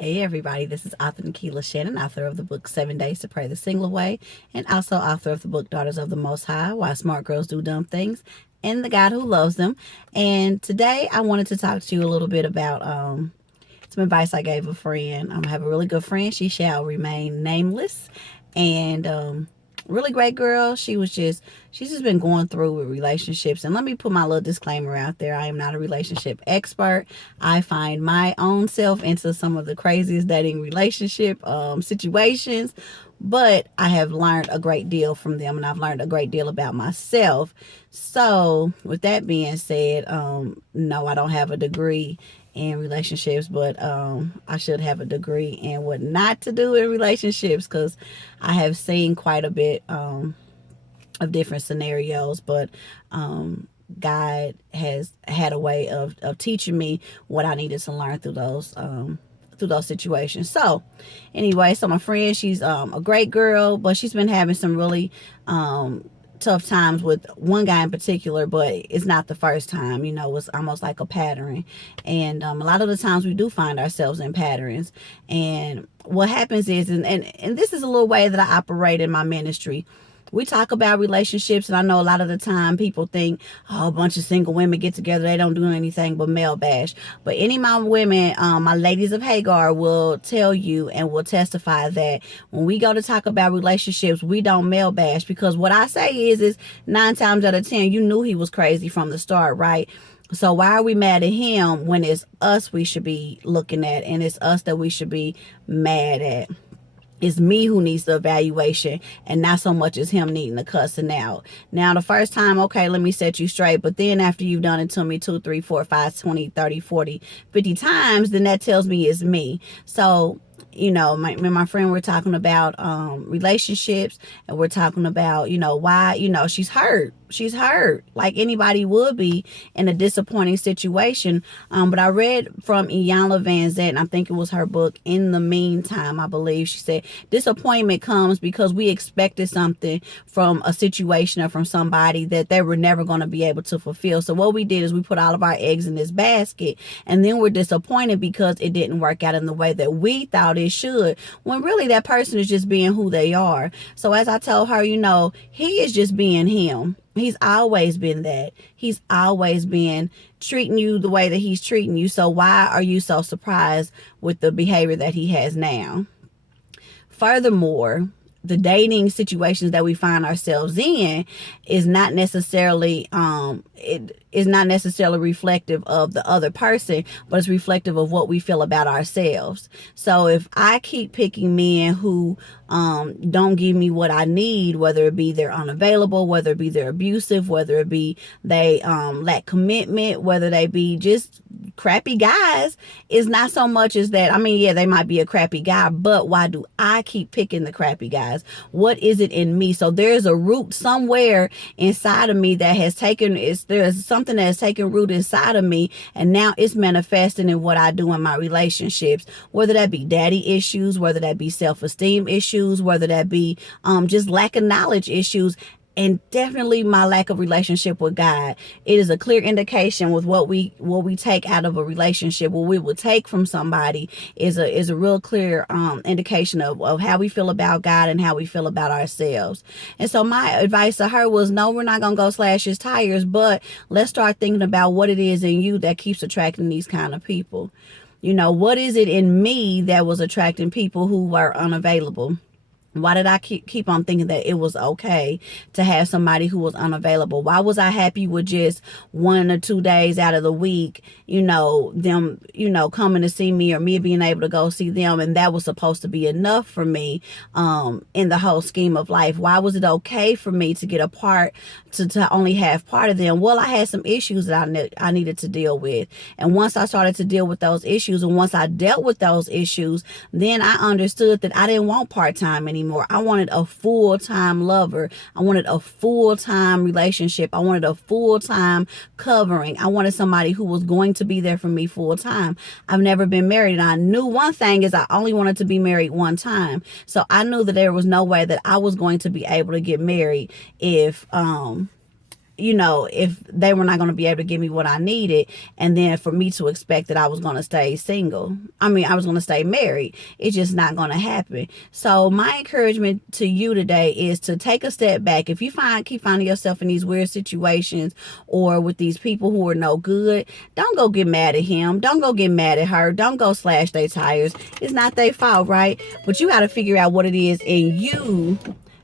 Hey everybody, this is author Nakilah Shannon, author of the book 7 Days to Pray the Single Away, and also author of the book Daughters of the Most High, Why Smart Girls Do Dumb Things, and the God Who Loves Them. And today I wanted to talk to you a little bit about some advice I gave a friend. I have a really good friend. She shall remain nameless. And really great girl. She's just been going through with relationships. And let me put my little disclaimer out there. I am not a relationship expert. I find my own self into some of the craziest dating relationship situations, but I have learned a great deal from them, and I've learned a great deal about myself. So with that being said, no, I don't have a degree in relationships, but I should have a degree in what not to do in relationships, because I have seen quite a bit of different scenarios. But God has had a way of teaching me what I needed to learn through those situations. So anyway, so my friend, she's a great girl, but she's been having some really tough times with one guy in particular, but it's not the first time. It's almost like a pattern. And a lot of the times we do find ourselves in patterns. And what happens is, and this is a little way that I operate in my ministry. We talk about relationships, and I know a lot of the time people think, oh, a bunch of single women get together, they don't do anything but male bash. But any of my women, my ladies of Hagar, will tell you and will testify that when we go to talk about relationships, we don't male bash. Because what I say is 9 times out of 10, you knew he was crazy from the start, right? So why are we mad at him when it's us we should be looking at, and it's us that we should be mad at? It's me who needs the evaluation, and not so much as him needing the cussing out. Now, the first time, okay, let me set you straight. But then after you've done it to me 2, 3, 4, 5, 20, 30, 40, 50 times, then that tells me it's me. So, my friend, we're talking about relationships, and we're talking about, why, she's hurt. She's hurt like anybody would be in a disappointing situation. But I read from Iyanla Vanzant, I think it was her book, In the Meantime, I believe. She said, disappointment comes because we expected something from a situation or from somebody that they were never going to be able to fulfill. So what we did is we put all of our eggs in this basket, and then we're disappointed because it didn't work out in the way that we thought it should, when really that person is just being who they are. So as I told her, he is just being him. He's always been that. He's always been treating you the way that he's treating you. So why are you so surprised with the behavior that he has now? Furthermore, the dating situations that we find ourselves in is not necessarily it is not necessarily reflective of the other person, but it's reflective of what we feel about ourselves. So if I keep picking men who don't give me what I need, whether it be they're unavailable, whether it be they're abusive, whether it be they lack commitment, whether they be just crappy guys, is not so much as that. I mean, yeah, they might be a crappy guy, but why do I keep picking the crappy guys? What is it in me? So there's a root somewhere inside of me that has there's something that has taken root inside of me, and now it's manifesting in what I do in my relationships, whether that be daddy issues, whether that be self-esteem issues, whether that be just lack of knowledge issues, and definitely my lack of relationship with God. It is a clear indication with what we take out of a relationship, what we will take from somebody is a real clear indication of how we feel about God and how we feel about ourselves. And so my advice to her was, no, we're not going to go slash his tires, but let's start thinking about what it is in you that keeps attracting these kind of people. What is it in me that was attracting people who were unavailable? Why did I keep on thinking that it was okay to have somebody who was unavailable? Why was I happy with just 1 or 2 days out of the week, them, coming to see me, or me being able to go see them, and that was supposed to be enough for me in the whole scheme of life? Why was it okay for me to get a part, to only have part of them? Well, I had some issues that I needed to deal with. And once I started to deal with those issues, and once I dealt with those issues, then I understood that I didn't want part-time anymore. I wanted a full-time lover. I wanted a full-time relationship. I wanted a full-time covering. I wanted somebody who was going to be there for me full-time. I've never been married, and I knew one thing is I only wanted to be married one time. So I knew that there was no way that I was going to be able to get married if if they were not going to be able to give me what I needed, and then for me to expect that I was going to stay single. I mean, I was going to stay married. It's just not going to happen. So my encouragement to you today is to take a step back. If you keep finding yourself in these weird situations or with these people who are no good, don't go get mad at him. Don't go get mad at her. Don't go slash their tires. It's not their fault, right? But you got to figure out what it is in you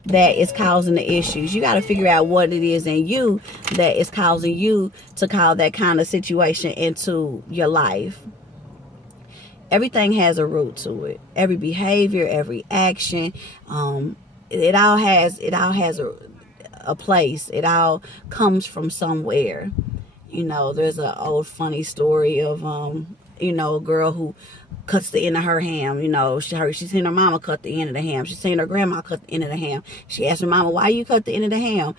that is causing the issues. You got to figure out what it is in you that is causing you to call that kind of situation into your life. Everything has a root to it. Every behavior, every action, it all has a place. It all comes from somewhere. There's an old funny story of a girl who cuts the end of her ham. She's seen her mama cut the end of the ham. She's seen her grandma cut the end of the ham. She asked her mama, why you cut the end of the ham?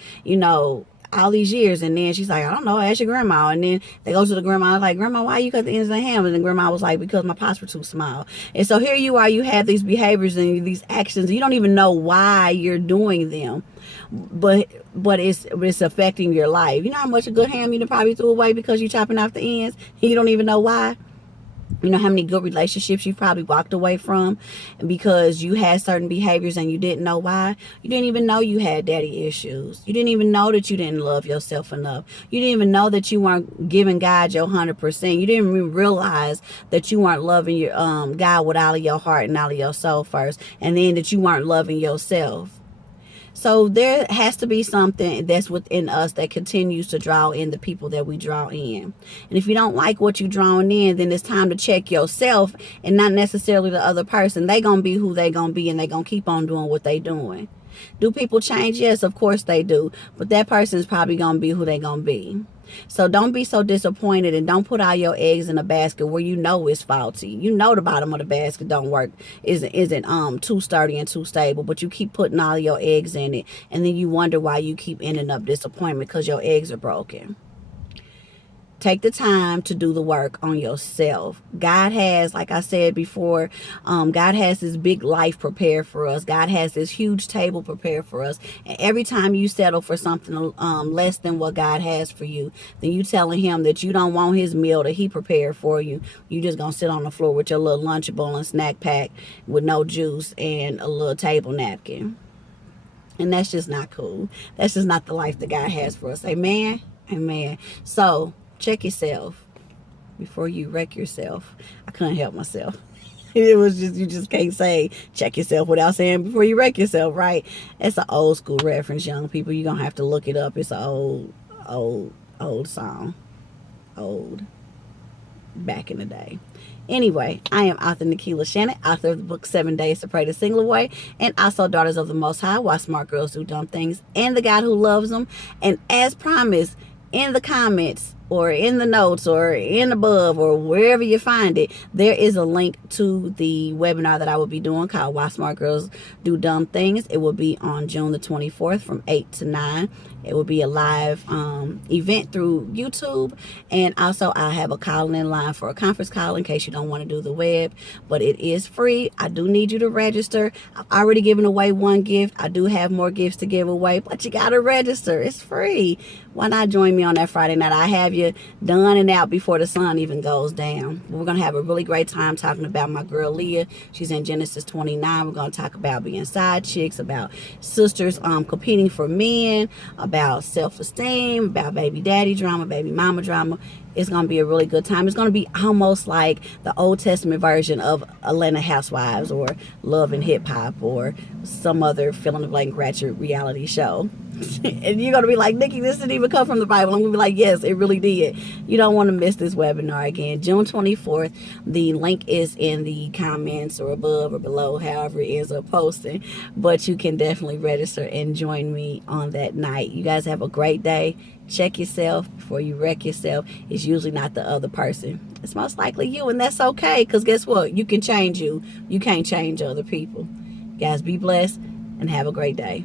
All these years. And then she's like, I don't know, ask your grandma. And then they go to the grandma, like, Grandma, why you cut the ends of the ham? And the grandma was like, because my pots were too small. And so here you are, you have these behaviors and these actions. You don't even know why you're doing them. But it's affecting your life. You know how much a good ham you probably threw away because you're chopping off the ends? And you don't even know why? You know how many good relationships you've probably walked away from because you had certain behaviors and you didn't know why? You didn't even know you had daddy issues. You didn't even know that you didn't love yourself enough. You didn't even know that you weren't giving God your 100%. You didn't even realize that you weren't loving your God with all of your heart and all of your soul first, and then that you weren't loving yourself. So there has to be something that's within us that continues to draw in the people that we draw in. And if you don't like what you're drawing in, then it's time to check yourself and not necessarily the other person. They going to be who they going to be, and they going to keep on doing what they doing. Do people change? Yes, of course they do. But that person is probably going to be who they going to be. So don't be so disappointed, and don't put all your eggs in a basket where you know it's faulty. You know the bottom of the basket don't work, isn't too sturdy and too stable, but you keep putting all your eggs in it, and then you wonder why you keep ending up disappointed because your eggs are broken. Take the time to do the work on yourself. God has, like I said before, God has this big life prepared for us. God has this huge table prepared for us. And every time you settle for something less than what God has for you, then you telling him that you don't want his meal that he prepared for you. You just going to sit on the floor with your little Lunchable and snack pack with no juice and a little table napkin. And that's just not cool. That's just not the life that God has for us. Amen? Amen. So check yourself before you wreck yourself. I couldn't help myself. It was just, you just can't say check yourself without saying before you wreck yourself, right? It's an old school reference, young people. You're going to have to look it up. It's an old song. Old. Back in the day. Anyway, I am author Nakilah Shannon, author of the book 7 Days to Pray the Single Away, and also Daughters of the Most High, Why Smart Girls Do Dumb Things, and the God Who Loves Them. And as promised, in the comments or in the notes or in above or wherever you find it, there is a link to the webinar that I will be doing called Why Smart Girls Do Dumb Things. It will be on June the 24th from 8 to 9. It will be a live event through YouTube. And also I have a call-in line for a conference call in case you don't want to do the web. But it is free. I do need you to register. I've already given away one gift. I do have more gifts to give away, but you got to register. It's free. Why not join me on that Friday night? I have you done and out before the sun even goes down. We're going to have a really great time talking about my girl Leah. She's in Genesis 29. We're going to talk about being side chicks, about sisters competing for men, about self-esteem, about baby daddy drama, baby mama drama. It's going to be a really good time. It's going to be almost like the Old Testament version of Atlanta Housewives or Love and Hip Hop or some other fill-in-the-blank ratchet reality show. And you're going to be like, Nikki, this didn't even come from the Bible. I'm going to be like, yes, it really did. You don't want to miss this webinar. Again, June 24th. The link is in the comments or above or below, however it ends up posting. But you can definitely register and join me on that night. You guys have a great day. Check yourself before you wreck yourself. It's usually not the other person. It's most likely you, and that's okay, because guess what? You can change you. You can't change other people. Guys, be blessed and have a great day.